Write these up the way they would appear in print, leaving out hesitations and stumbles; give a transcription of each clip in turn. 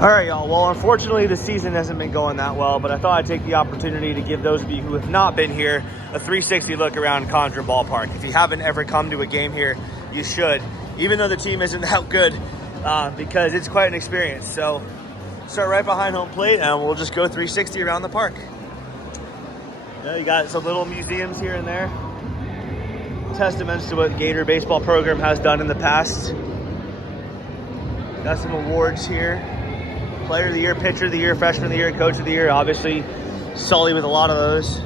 All right, y'all. Well, unfortunately, the season hasn't been going that well, but I thought I'd take the opportunity to give those of you who have not been here a 360 look around Condron Ballpark. If you haven't ever come to a game here, you should, even though the team isn't that good, because it's quite an experience. So start right behind home plate, and we'll just go 360 around the park. You got some little museums here and there, testaments to what Gator baseball program has done in the past. Got some awards here. Player of the year, pitcher of the year, freshman of the year, coach of the year. Obviously, Sully with a lot of those.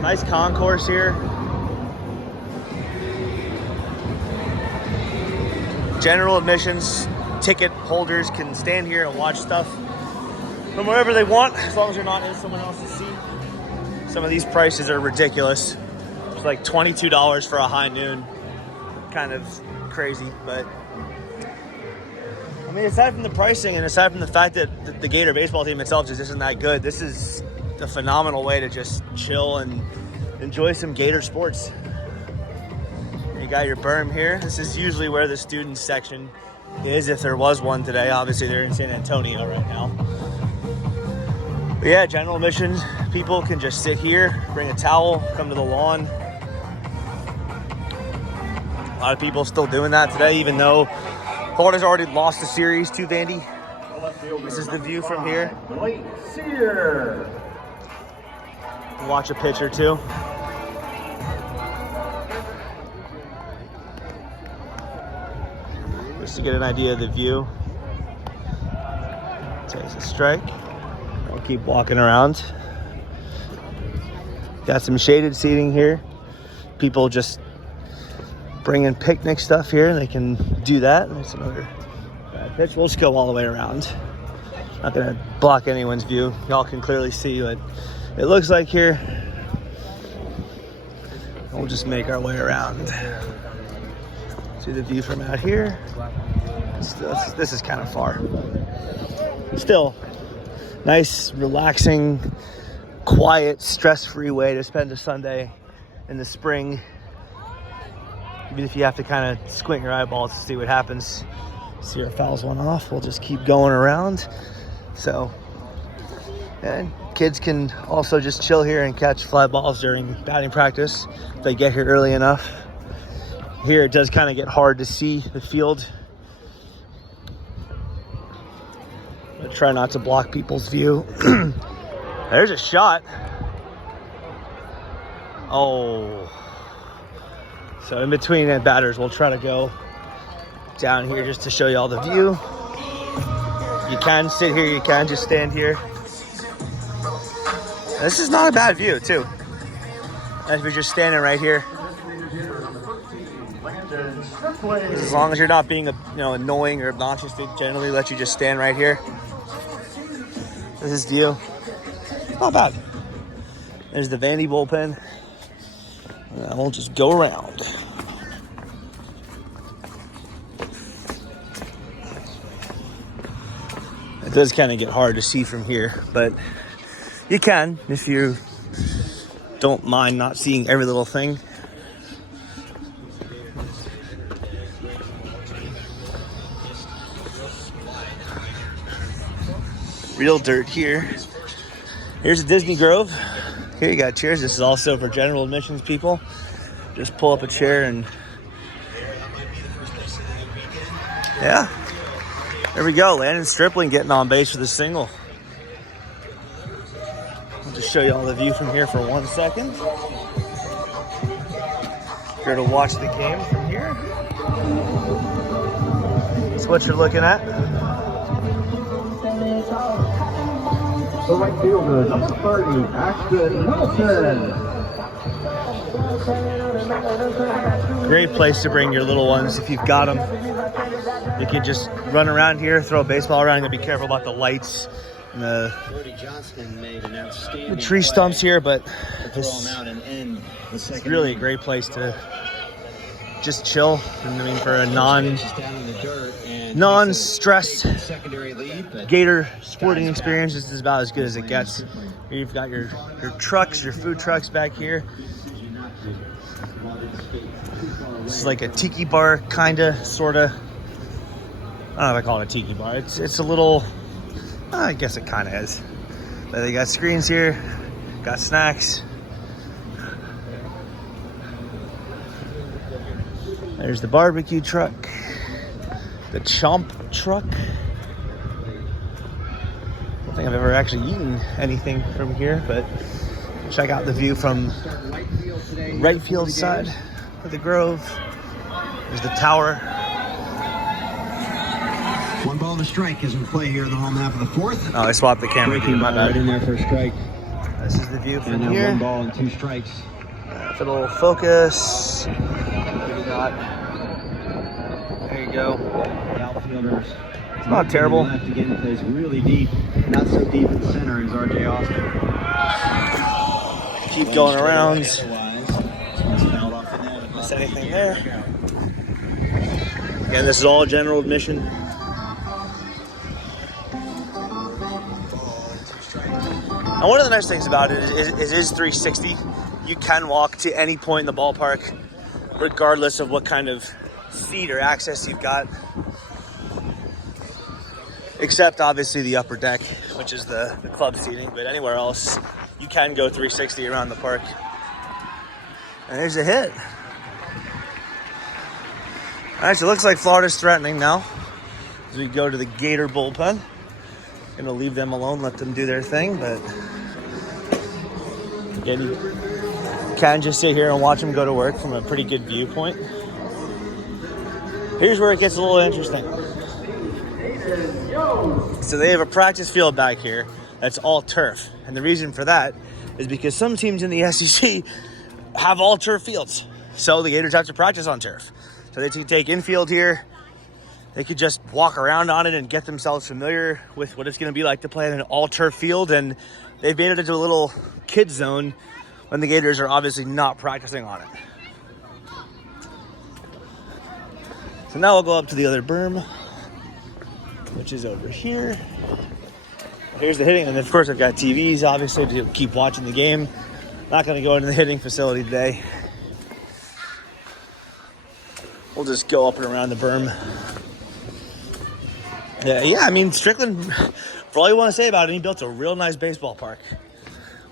Nice concourse here. General admissions ticket holders can stand here and watch stuff from wherever they want, as long as you're not in someone else's seat. Some of these prices are ridiculous. It's like $22 for a high noon. Kind of crazy, but I mean, aside from the pricing and aside from the fact that the Gator baseball team itself just isn't that good, this is a phenomenal way to just chill and enjoy some Gator sports. You got your berm here. This is usually where the student section is, if there was one today. Obviously, they're in San Antonio right now. But yeah, general admissions, people can just sit here, bring a towel, come to the lawn. A lot of people still doing that today, even though Florida's already lost the series to Vandy. This is the view from here. Watch a pitch or two. Just to get an idea of the view. Takes a strike. I'll keep walking around. Got some shaded seating here. People just bringing picnic stuff here. They can do that. There's another bad pitch. We'll just go all the way around. Not gonna block anyone's view. Y'all can clearly see what it looks like here. We'll just make our way around. See the view from out here. This is kind of far. Still, nice, relaxing, quiet, stress-free way to spend a Sunday in the spring. Even if you have to kind of squint your eyeballs to see what happens. See our fouls one off. We'll just keep going around. So, and kids can also just chill here and catch fly balls during batting practice if they get here early enough. Here it does kind of get hard to see the field. I try not to block people's view. There's a shot. Oh. So in between the batters, we'll try to go down here just to show you all the view. You can sit here, you can just stand here. This is not a bad view, too. As we're just standing right here. As long as you're not being annoying or obnoxious, they generally let you just stand right here. This is view. Not bad. There's the Vandy bullpen. And we'll just go around. It does kind of get hard to see from here, but you can if you don't mind not seeing every little thing. Real dirt here. Here's a Disney Grove. Here you got chairs. This is also for general admissions people. Just pull up a chair and yeah. There we go. Landon Stripling getting on base for the single. I'll just show you all the view from here for 1 second. Here to watch the game from here. That's what you're looking at. The right fielder, number 30, Ashton Wilson. Great place to bring your little ones if you've got them. You can just run around here, throw a baseball around. You gotta be careful about the lights and the tree stumps here, but it's really a great place to just chill. And I mean, for a non-stressed Gator sporting experience, this is about as good as it gets. Here you've got your trucks, your food trucks back here. This is like a tiki bar, kinda, sorta I don't know if I call it a tiki bar. It's a little, I guess it kind of is. But they got screens here, got snacks. There's the barbecue truck, the chomp truck. I don't think I've ever actually eaten anything from here, but check out the view from right field side of the Grove. There's the tower. 1 ball and a strike is in play here in the home half of the 4th. Oh, I swapped the camera. Breaking My ball bad. right in there for a strike. This is the view from And now here. 1 ball and 2 strikes. If it'll focus. Maybe not. There you go. The outfielders. It's not terrible. Left again plays really deep. Not so deep in the center as RJ Austin. Keep going around. Otherwise, Miss anything there? Again, this is all general admission. And one of the nice things about it is it is 360. You can walk to any point in the ballpark, regardless of what kind of seat or access you've got. Except obviously the upper deck, which is the club seating, but anywhere else, you can go 360 around the park. And there's a hit. All right, so it looks like Florida's threatening now as we go to the Gator bullpen. Gonna leave them alone, let them do their thing, but again, you can just sit here and watch them go to work from a pretty good viewpoint. Here's where it gets a little interesting. So they have a practice field back here that's all turf. And the reason for that is because some teams in the SEC have all turf fields. So the Gators have to practice on turf. So they can take infield here. They could just walk around on it and get themselves familiar with what it's going to be like to play in an all turf field. And they've made it into a little kid zone when the Gators are obviously not practicing on it. So now we'll go up to the other berm, which is over here. Here's the hitting, and of course I've got TVs, obviously, to keep watching the game. Not going to go into the hitting facility today. We'll just go up and around the berm. Yeah, I mean, Strickland, for all you want to say about it, he built a real nice baseball park.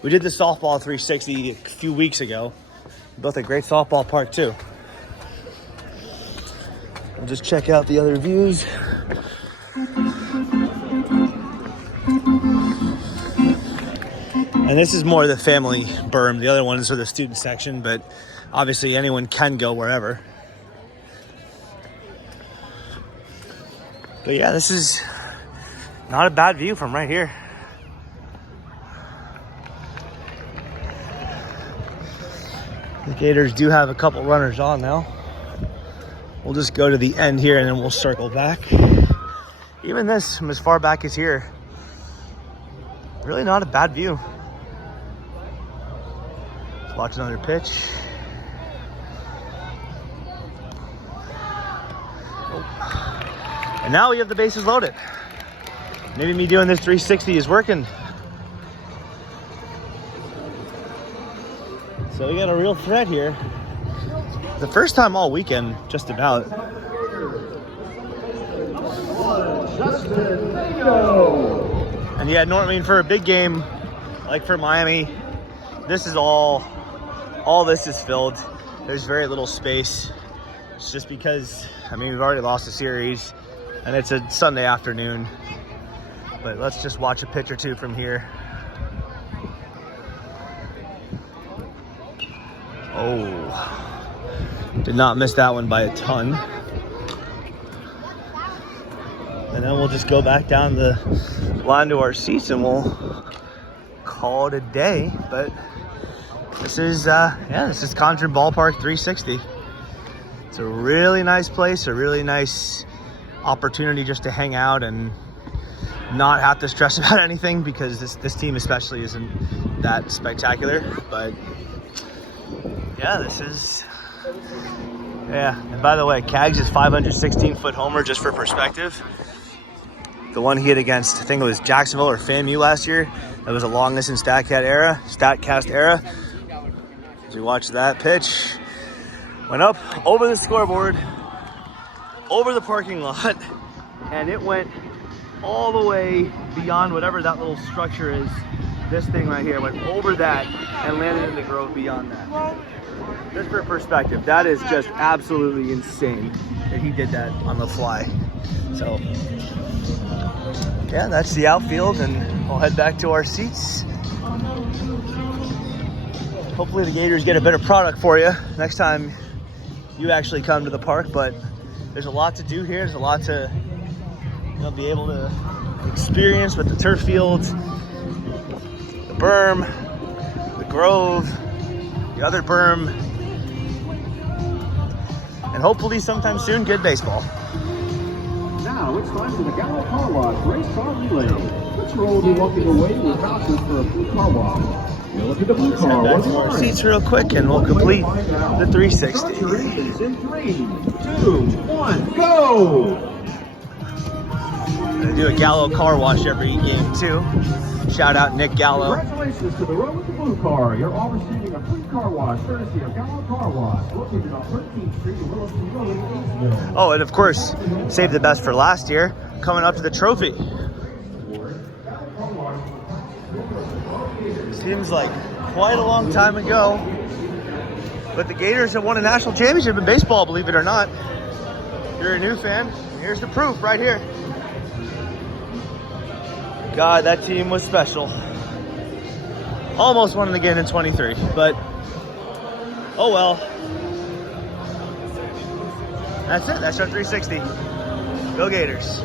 We did the softball 360 a few weeks ago. He built a great softball park, too. We'll just check out the other views. And this is more the family berm. The other ones are the student section, but obviously anyone can go wherever. But yeah, this is not a bad view from right here. The Gators do have a couple runners on now. We'll just go to the end here and then we'll circle back. Even this, from as far back as here, really not a bad view. Let's watch another pitch. And now we have the bases loaded. Maybe me doing this 360 is working. So we got a real threat here. The first time all weekend, just about. And yeah, normally for a big game, like for Miami, this is all this is filled. There's very little space. It's just because, I mean, we've already lost a series. And it's a Sunday afternoon, but let's just watch a pitch or two from here. Oh, did not miss that one by a ton. And then we'll just go back down the line to our seats and we'll call it a day. But this is, this is Condron Ballpark 360. It's a really nice place, a really nice opportunity just to hang out and not have to stress about anything, because this team especially isn't that spectacular. But yeah, this is, and by the way, Cags' 516-foot homer, just for perspective, the one he hit against, I think it was Jacksonville or FAMU last year, that was a long distance StatCast era. As we watch that pitch, went up over the scoreboard, over the parking lot, and it went all the way beyond whatever that little structure is. This thing right here went over that and landed in the grove beyond that. Just for perspective, that is just absolutely insane that he did that on the fly. So, yeah, that's the outfield, and we'll head back to our seats. Hopefully the Gators get a better product for you next time you actually come to the park, but there's a lot to do here. There's a lot to be able to experience with the turf fields, the berm, the grove, the other berm, and hopefully sometime soon, good baseball. Now it's time for the Gallo Car Wash Race Car Relay. Which row will be walking away with vouchers for a free car wash? We'll look at the blue car. Back to our seats real quick and we'll complete the 360. Start your engines in 3, 2, 1, go! Gonna do a Gallo car wash every game too. Shout out Nick Gallo. Congratulations to the row with the blue car. You're all receiving a free car wash courtesy of Gallo Car Wash, located on 13th Street, Williston Road, Gainesville. Oh, and of course, save the best for last year. Coming up to the trophy. Seems like quite a long time ago, but the Gators have won a national championship in baseball, believe it or not. If you're a new fan, here's the proof right here. God, that team was special. Almost won it again in 23, but oh well. That's it. That's our 360. Go Gators.